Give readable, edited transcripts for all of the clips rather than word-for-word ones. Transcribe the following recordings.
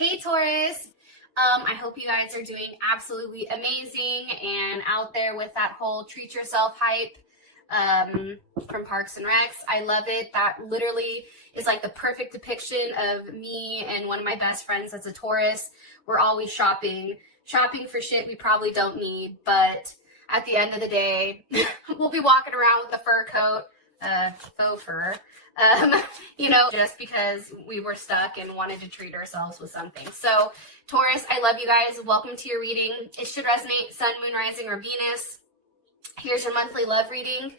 Hey Taurus, I hope you guys are doing absolutely amazing and out there with that whole treat yourself hype from Parks and Recs. I love it. That literally is like the perfect depiction of me and one of my best friends that's a Taurus. We're always shopping for shit we probably don't need, but at the end of the day, we'll be walking around with a fur coat, faux fur, just because we were stuck and wanted to treat ourselves with something. So Taurus, I love you guys. Welcome to your reading. It should resonate Sun, Moon, Rising, or Venus. Here's your monthly love reading.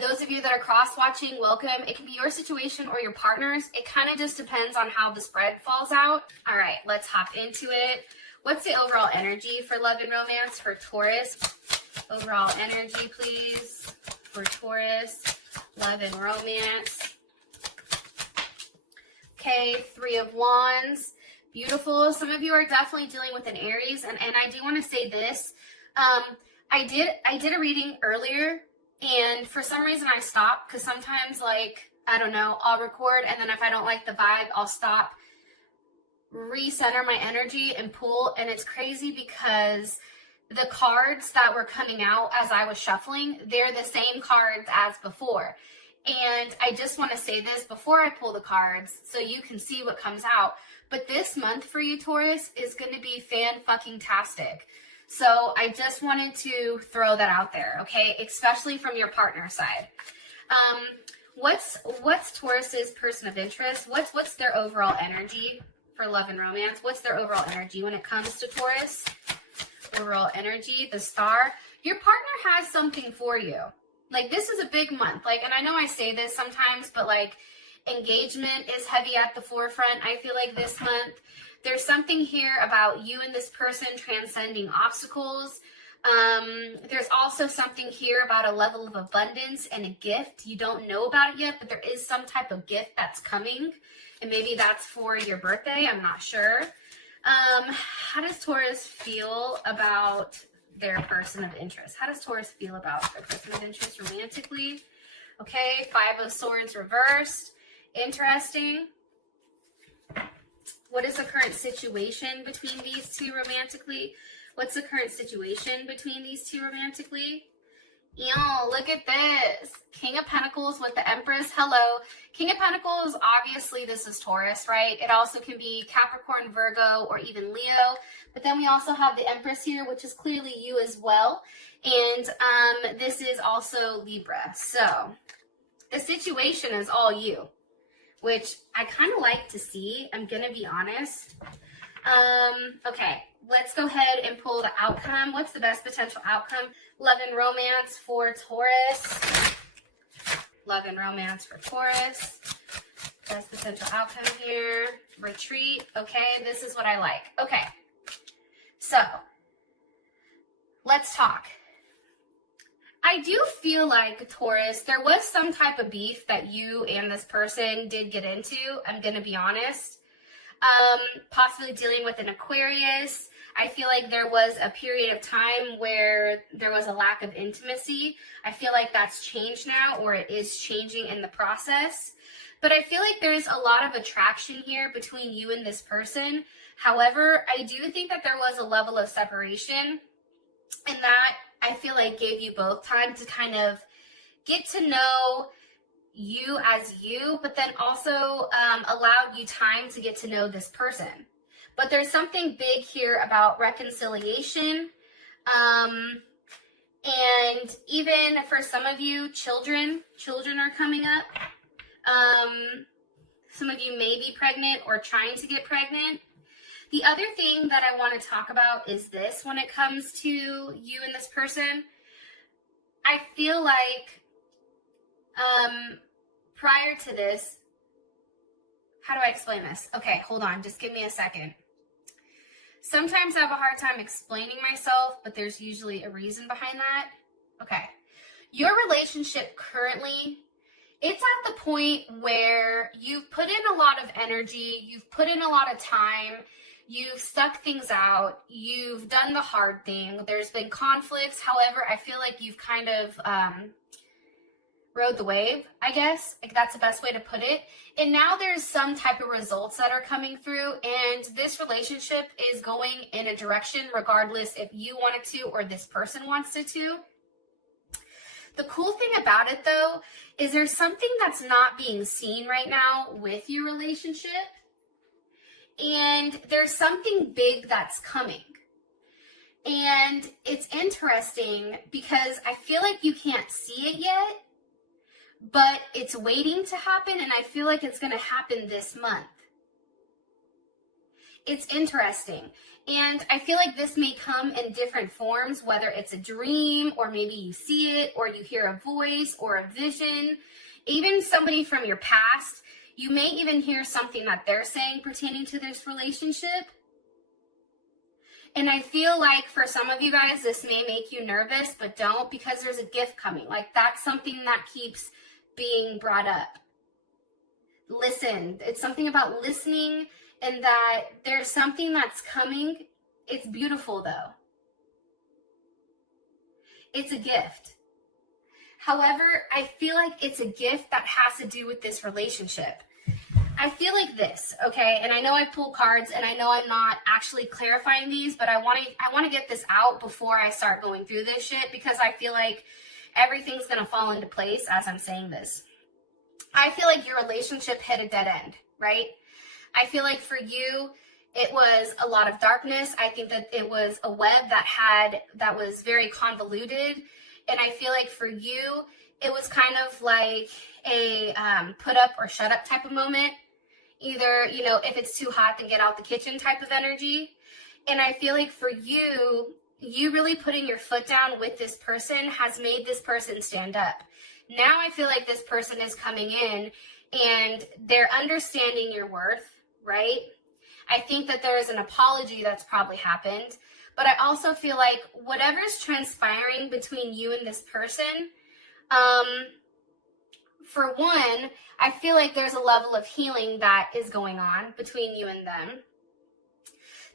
Those of you that are cross-watching, welcome. It can be your situation or your partner's. It kind of just depends on how the spread falls out. All right, let's hop into it. What's the overall energy for love and romance for Taurus? Overall energy, please, for Taurus, love and romance. Okay, Three of Wands. Beautiful. Some of you are definitely dealing with an Aries, and I do want to say this. I did a reading earlier, and for some reason I stopped because sometimes, like, I don't know, I'll record, and then if I don't like the vibe, I'll stop, recenter my energy, and pull. And it's crazy because the cards that were coming out as I was shuffling, they're the same cards as before. And I just want to say this before I pull the cards so you can see what comes out. But this month for you, Taurus, is going to be fan-fucking-tastic. So I just wanted to throw that out there, okay? Especially from your partner side. What's Taurus's person of interest? What's their overall energy for love and romance? What's their overall energy when it comes to Taurus? Overall energy, the Star. Your partner has something for you. Like, this is a big month. Like, and I know I say this sometimes, but like, engagement is heavy at the forefront. I feel like this month there's something here about you and this person transcending obstacles. There's also something here about a level of abundance and a gift. You don't know about it yet, but there is some type of gift that's coming, and maybe that's for your birthday. I'm not sure. How does Taurus feel about their person of interest? How does Taurus feel about their person of interest romantically? Okay, Five of Swords reversed. Interesting. What is the current situation between these two romantically? What's the current situation between these two romantically? Ew, look at this. King of Pentacles with the Empress. Hello. King of Pentacles, obviously this is Taurus, right? It also can be Capricorn, Virgo, or even Leo. But then we also have the Empress here, which is clearly you as well. And this is also Libra. So the situation is all you, which I kind of like to see. I'm going to be honest. Okay, let's go ahead and pull the outcome. What's the best potential outcome? Love and romance for Taurus. Love and romance for Taurus. Best potential outcome here. Retreat. Okay, this is what I like. Okay, so let's talk. I do feel like, Taurus, there was some type of beef that you and this person did get into. I'm going to be honest. Possibly dealing with an Aquarius. I feel like there was a period of time where there was a lack of intimacy. I feel like that's changed now, or it is changing in the process. But I feel like there's a lot of attraction here between you and this person. However, I do think that there was a level of separation, and that I feel like gave you both time to kind of get to know you as you, but then also allowed you time to get to know this person. But there's something big here about reconciliation. And even for some of you, children are coming up. Some of you may be pregnant or trying to get pregnant. The other thing that I want to talk about is this when it comes to you and this person. I feel like prior to this, how do I explain this? Okay, hold on, just give me a second. Sometimes I have a hard time explaining myself, but there's usually a reason behind that. Okay, your relationship currently, it's at the point where you've put in a lot of energy, you've put in a lot of time, you've stuck things out, you've done the hard thing, there's been conflicts. However, I feel like you've kind of rode the wave, I guess. Like, that's the best way to put it. And now there's some type of results that are coming through, and this relationship is going in a direction regardless if you want it to or this person wants it to. The cool thing about it, though, is there's something that's not being seen right now with your relationship, and there's something big that's coming. And it's interesting because I feel like you can't see it yet, but it's waiting to happen, and I feel like it's going to happen this month. It's interesting. And I feel like this may come in different forms, whether it's a dream, or maybe you see it, or you hear a voice or a vision. Even somebody from your past, you may even hear something that they're saying pertaining to this relationship. And I feel like for some of you guys, this may make you nervous, but don't, because there's a gift coming. Like, that's something that keeps being brought up. Listen. It's something about listening, and that there's something that's coming. It's beautiful, though. It's a gift. However, I feel like it's a gift that has to do with this relationship. I feel like this, okay? And I know I pull cards, and I know I'm not actually clarifying these, but I want to get this out before I start going through this shit, because I feel like everything's going to fall into place as I'm saying this. I feel like your relationship hit a dead end, right? I feel like for you, it was a lot of darkness. I think that it was a web that was very convoluted. And I feel like for you, it was kind of like a put up or shut up type of moment. Either, you know, if it's too hot, then get out the kitchen type of energy. And I feel like for you, you really putting your foot down with this person has made this person stand up. Now I feel like this person is coming in and they're understanding your worth, right? I think that there is an apology that's probably happened, but I also feel like whatever's transpiring between you and this person, for one, I feel like there's a level of healing that is going on between you and them.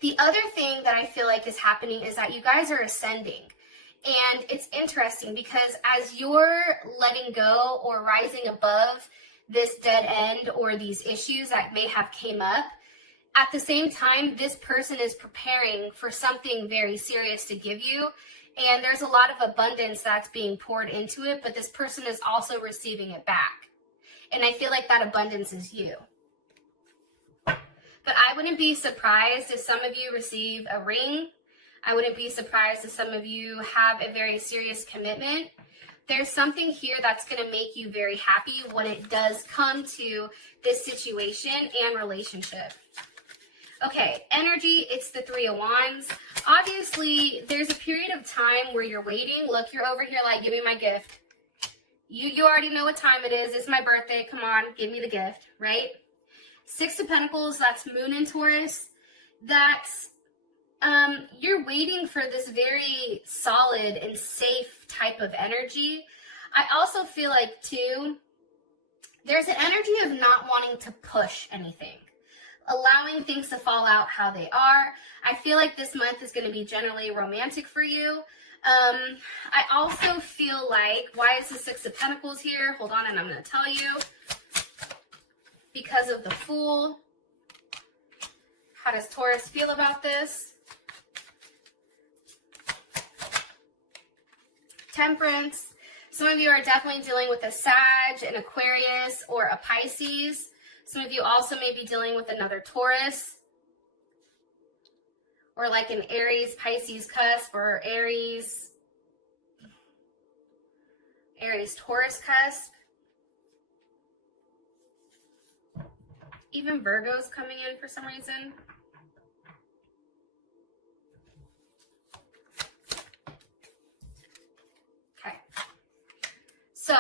The other thing that I feel like is happening is that you guys are ascending. And it's interesting because as you're letting go or rising above this dead end or these issues that may have came up, at the same time, this person is preparing for something very serious to give you. And there's a lot of abundance that's being poured into it, but this person is also receiving it back. And I feel like that abundance is you. But I wouldn't be surprised if some of you receive a ring. I wouldn't be surprised if some of you have a very serious commitment. There's something here that's going to make you very happy when it does come to this situation and relationship. Okay, energy, it's the Three of Wands. Obviously, there's a period of time where you're waiting. Look, you're over here like, give me my gift. You already know what time it is. It's my birthday. Come on, give me the gift, right? Six of Pentacles, that's Moon in Taurus. That's, you're waiting for this very solid and safe type of energy. I also feel like, too, there's an energy of not wanting to push anything, allowing things to fall out how they are. I feel like this month is going to be generally romantic for you. I also feel like, why is the Six of Pentacles here? Hold on, and I'm going to tell you. Because of the Fool. How does Taurus feel about this? Temperance. Some of you are definitely dealing with a Sag, an Aquarius, or a Pisces. Some of you also may be dealing with another Taurus, or like an Aries, Pisces cusp, or Aries, Taurus cusp. Even Virgo's coming in for some reason. Okay. So,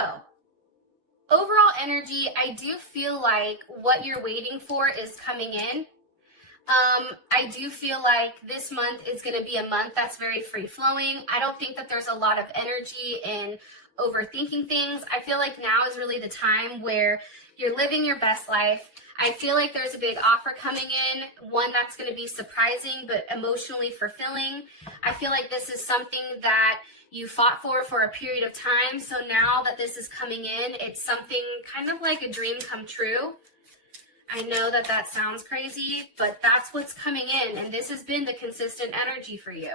overall energy, I do feel like what you're waiting for is coming in. I do feel like this month is going to be a month that's very free-flowing. I don't think that there's a lot of energy in overthinking things. I feel like now is really the time where you're living your best life. I feel like there's a big offer coming in, one that's going to be surprising but emotionally fulfilling. I feel like this is something that you fought for a period of time. So now that this is coming in, it's something kind of like a dream come true. I know that that sounds crazy, but that's what's coming in, and this has been the consistent energy for you.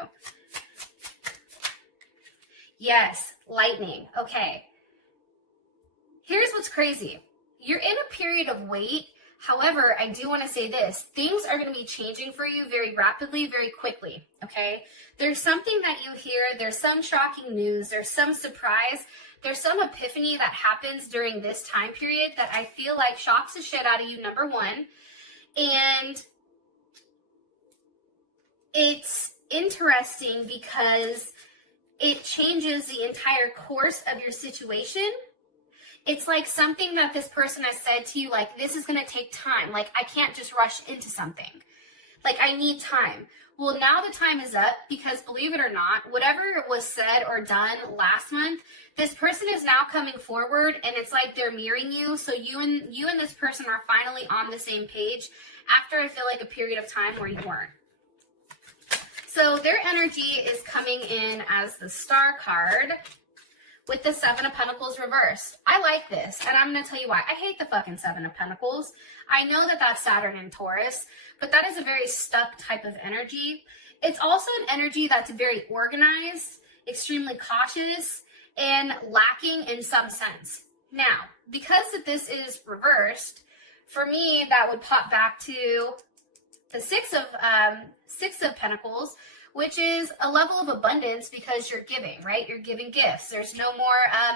Yes, lightning. Okay. Here's what's crazy. You're in a period of wait. However, I do want to say this. Things are going to be changing for you very rapidly, very quickly, okay? There's something that you hear. There's some shocking news. There's some surprise. There's some epiphany that happens during this time period that I feel like shocks the shit out of you, number one. And it's interesting because it changes the entire course of your situation. It's like something that this person has said to you, like, this is going to take time. Like, I can't just rush into something. Like, I need time. Well, now the time is up because, believe it or not, whatever was said or done last month, this person is now coming forward, and it's like they're mirroring you. So you and this person are finally on the same page after, I feel like, a period of time where you weren't. So their energy is coming in as the Star card with the Seven of Pentacles reversed. I like this, and I'm going to tell you why. I hate the fucking Seven of Pentacles. I know that that's Saturn and Taurus, but that is a very stuck type of energy. It's also an energy that's very organized, extremely cautious, and lacking in some sense. Now, because this is reversed, for me, that would pop back to the Six of Pentacles, which is a level of abundance because you're giving, right? You're giving gifts. There's no more,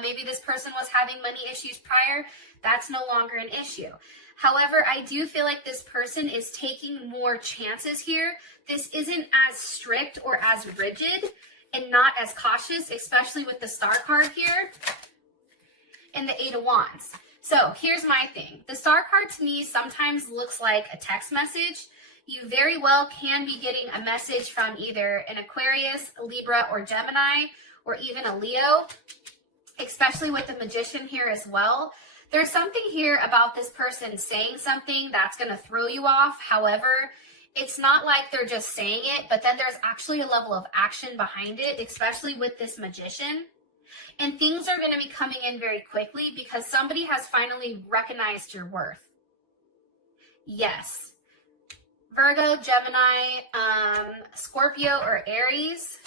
maybe this person was having money issues prior. That's no longer an issue. However, I do feel like this person is taking more chances here. This isn't as strict or as rigid and not as cautious, especially with the Star card here and the Eight of Wands. So here's my thing. The Star card to me sometimes looks like a text message. You very well can be getting a message from either an Aquarius, a Libra, or Gemini, or even a Leo, especially with the Magician here as well. There's something here about this person saying something that's going to throw you off. However, it's not like they're just saying it, but then there's actually a level of action behind it, especially with this Magician. And things are going to be coming in very quickly because somebody has finally recognized your worth. Yes. Virgo, Gemini, Scorpio, or Aries.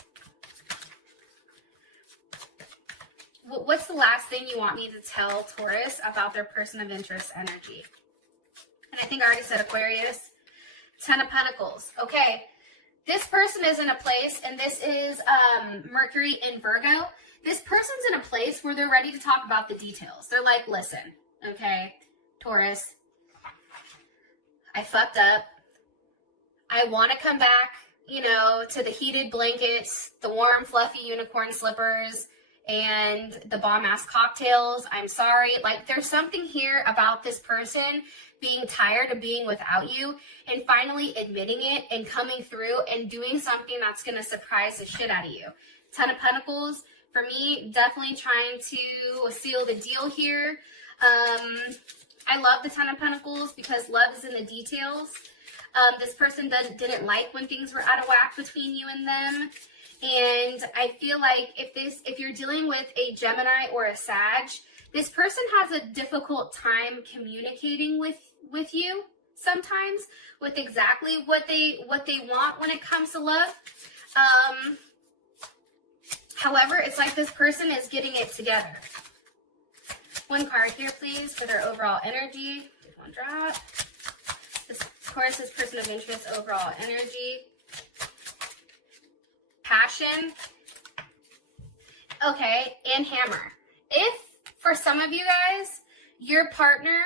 What's the last thing you want me to tell Taurus about their person of interest energy? And I think I already said Aquarius. Ten of Pentacles. Okay. This person is in a place, and this is Mercury in Virgo. This person's in a place where they're ready to talk about the details. They're like, listen, okay, Taurus, I fucked up. I want to come back, you know, to the heated blankets, the warm, fluffy unicorn slippers, and the bomb-ass cocktails. I'm sorry. Like, there's something here about this person being tired of being without you and finally admitting it and coming through and doing something that's going to surprise the shit out of you. Ten of Pentacles, for me, definitely trying to seal the deal here. I love the Ten of Pentacles because love is in the details. This person didn't like when things were out of whack between you and them. And I feel like if you're dealing with a Gemini or a Sag, this person has a difficult time communicating with you sometimes with exactly what they want when it comes to love. However, it's like this person is getting it together. One card here, please, for their overall energy. One drop. Of course, this person of interest, overall energy. Passion. Okay, and hammer. If, for some of you guys, your partner,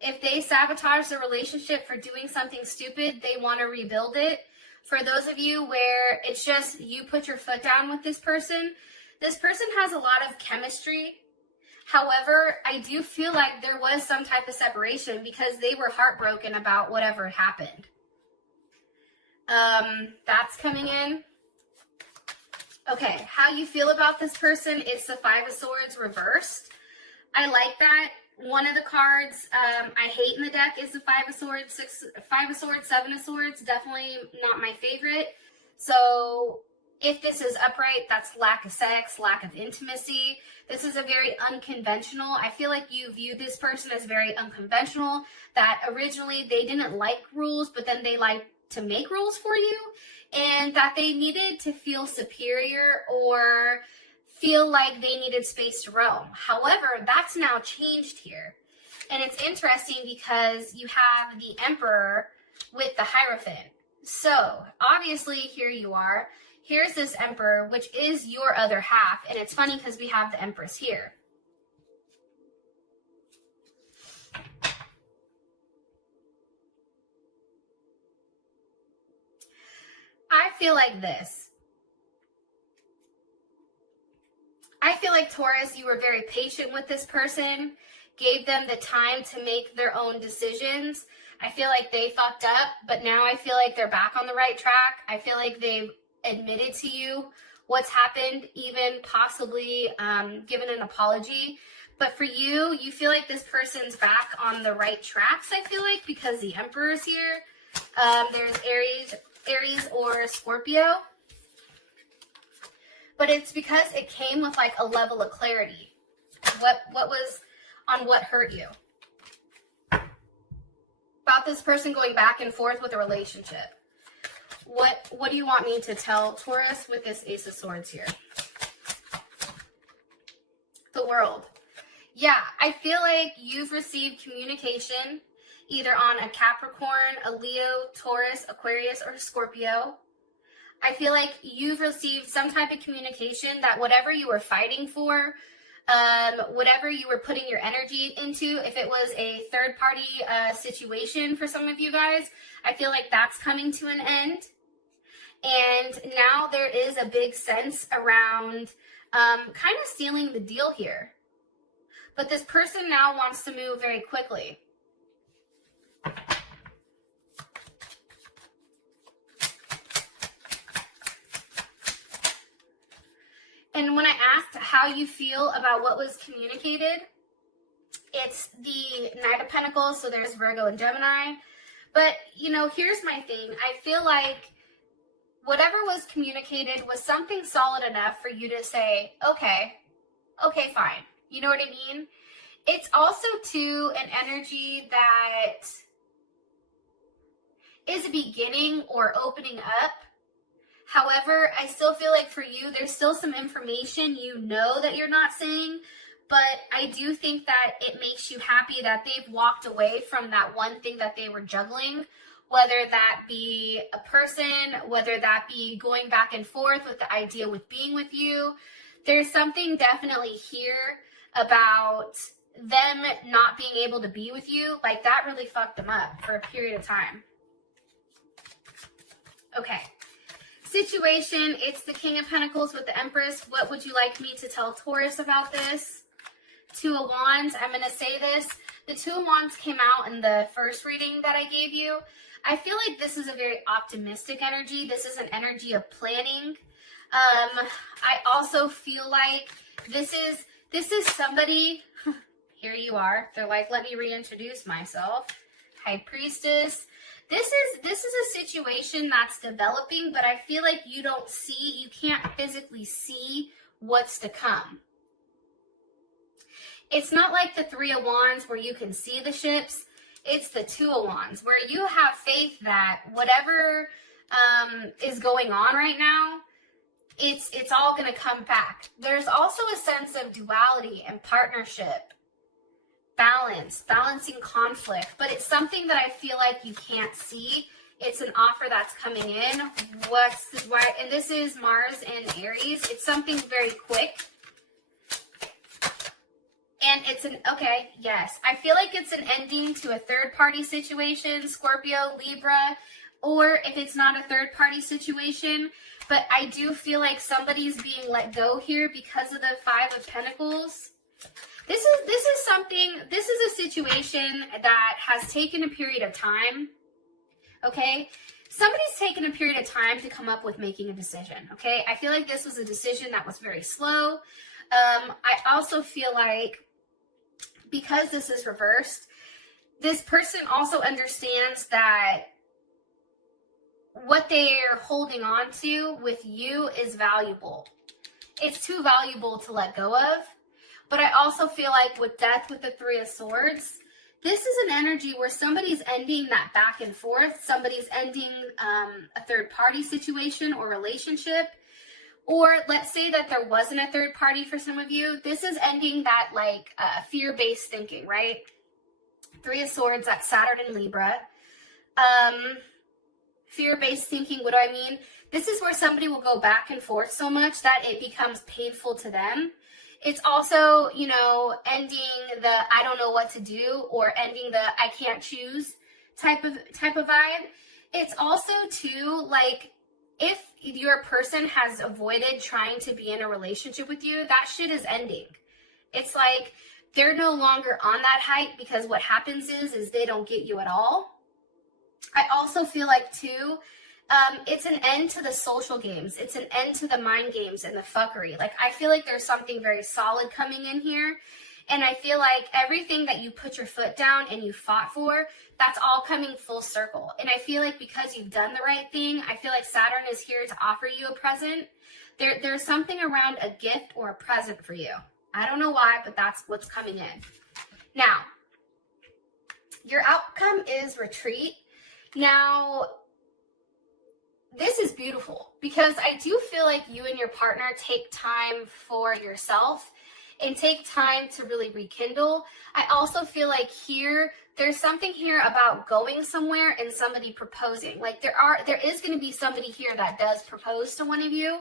if they sabotage the relationship for doing something stupid, they want to rebuild it. For those of you where it's just you put your foot down with this person has a lot of chemistry. However, I do feel like there was some type of separation because they were heartbroken about whatever happened. That's coming in. Okay, how you feel about this person is the Five of Swords reversed. I like that. One of the cards I hate in the deck is the Five of Swords, Seven of Swords. Definitely not my favorite. So if this is upright, that's lack of sex, lack of intimacy. This is a very unconventional. I feel like you view this person as very unconventional, that originally they didn't like rules, but then they like to make rules for you, and that they needed to feel superior or feel like they needed space to roam. However, that's now changed here. And it's interesting because you have the Emperor with the Hierophant. So obviously here you are. Here's this Emperor, which is your other half. And it's funny because we have the Empress here. I feel like this. I feel like, Taurus, you were very patient with this person, gave them the time to make their own decisions. I feel like they fucked up, but now I feel like they're back on the right track. I feel like they've admitted to you what's happened, even possibly given an apology. But for you, you feel like this person's back on the right tracks, I feel like, because the Emperor's here. There's Aries or Scorpio. But it's because it came with like a level of clarity. What was on what hurt you? About this person going back and forth with a relationship. What do you want me to tell Taurus with this Ace of Swords here? The World. Yeah, I feel like you've received communication either on a Capricorn, a Leo, Taurus, Aquarius, or Scorpio. I feel like you've received some type of communication that whatever you were fighting for, whatever you were putting your energy into, if it was a third-party situation for some of you guys, I feel like that's coming to an end. And now there is a big sense around kind of sealing the deal here. But this person now wants to move very quickly. And when I asked how you feel about what was communicated, it's the Knight of Pentacles, so there's Virgo and Gemini. But, you know, here's my thing. I feel like whatever was communicated was something solid enough for you to say, okay, fine. You know what I mean? It's also, too, an energy that is a beginning or opening up. However, I still feel like for you, there's still some information you know that you're not saying, but I do think that it makes you happy that they've walked away from that one thing that they were juggling, whether that be a person, whether that be going back and forth with the idea with being with you. There's something definitely here about them not being able to be with you. Like, that really fucked them up for a period of time. Okay. Situation, it's the King of Pentacles with the Empress. What would you like me to tell Taurus about this? Two of Wands. I'm going to say this. The Two of Wands came out in the first reading that I gave you. I feel like this is a very optimistic energy. This is an energy of planning. I also feel like this is somebody, here you are. They're like, let me reintroduce myself. High Priestess. This is a situation that's developing, but I feel like you can't physically see what's to come. It's not like the Three of Wands where you can see the ships. It's the Two of Wands where you have faith that whatever is going on right now, it's all going to come back. There's also a sense of duality and partnership. Balancing conflict, but it's something that I feel like you can't see. It's an offer that's coming in. And this is Mars and Aries. It's something very quick. And yes. I feel like it's an ending to a third-party situation, Scorpio, Libra, or if it's not a third-party situation, but I do feel like somebody's being let go here because of the Five of Pentacles. This is a situation that has taken a period of time. okay? Somebody's taken a period of time to come up with making a decision, okay? I feel like this was a decision that was very slow. I also feel like because this is reversed, this person also understands that what they're holding on to with you is valuable. It's too valuable to let go of. But I also feel like with death with the Three of Swords, this is an energy where somebody's ending that back and forth. Somebody's ending a third party situation or relationship. Or let's say that there wasn't a third party for some of you. This is ending that like fear-based thinking, right? Three of Swords, that's Saturn and Libra. Fear-based thinking, what do I mean? This is where somebody will go back and forth so much that it becomes painful to them. It's also, you know, ending the I don't know what to do or ending the I can't choose type of vibe. It's also too like if your person has avoided trying to be in a relationship with you, that shit is ending. It's like they're no longer on that height because what happens is they don't get you at all. I also feel like too, it's an end to the social games. It's an end to the mind games and the fuckery. Like, I feel like there's something very solid coming in here. And I feel like everything that you put your foot down and you fought for, that's all coming full circle. And I feel like because you've done the right thing, I feel like Saturn is here to offer you a present. There's something around a gift or a present for you. I don't know why, but that's what's coming in. Now, your outcome is retreat. Now, this is beautiful because I do feel like you and your partner take time for yourself and take time to really rekindle. I also feel like here, there's something here about going somewhere and somebody proposing. Like there is going to be somebody here that does propose to one of you.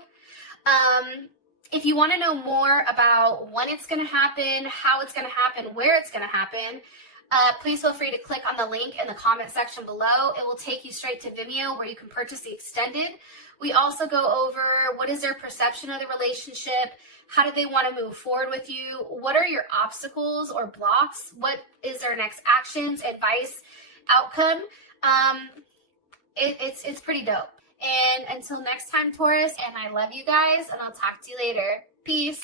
If you want to know more about when it's going to happen, how it's going to happen, where it's going to happen, please feel free to click on the link in the comment section below. It will take you straight to Vimeo where you can purchase the extended. We also go over what is their perception of the relationship, how do they want to move forward with you, what are your obstacles or blocks, what is their next actions, advice, outcome. It's pretty dope. And until next time, Taurus, and I love you guys, and I'll talk to you later. Peace.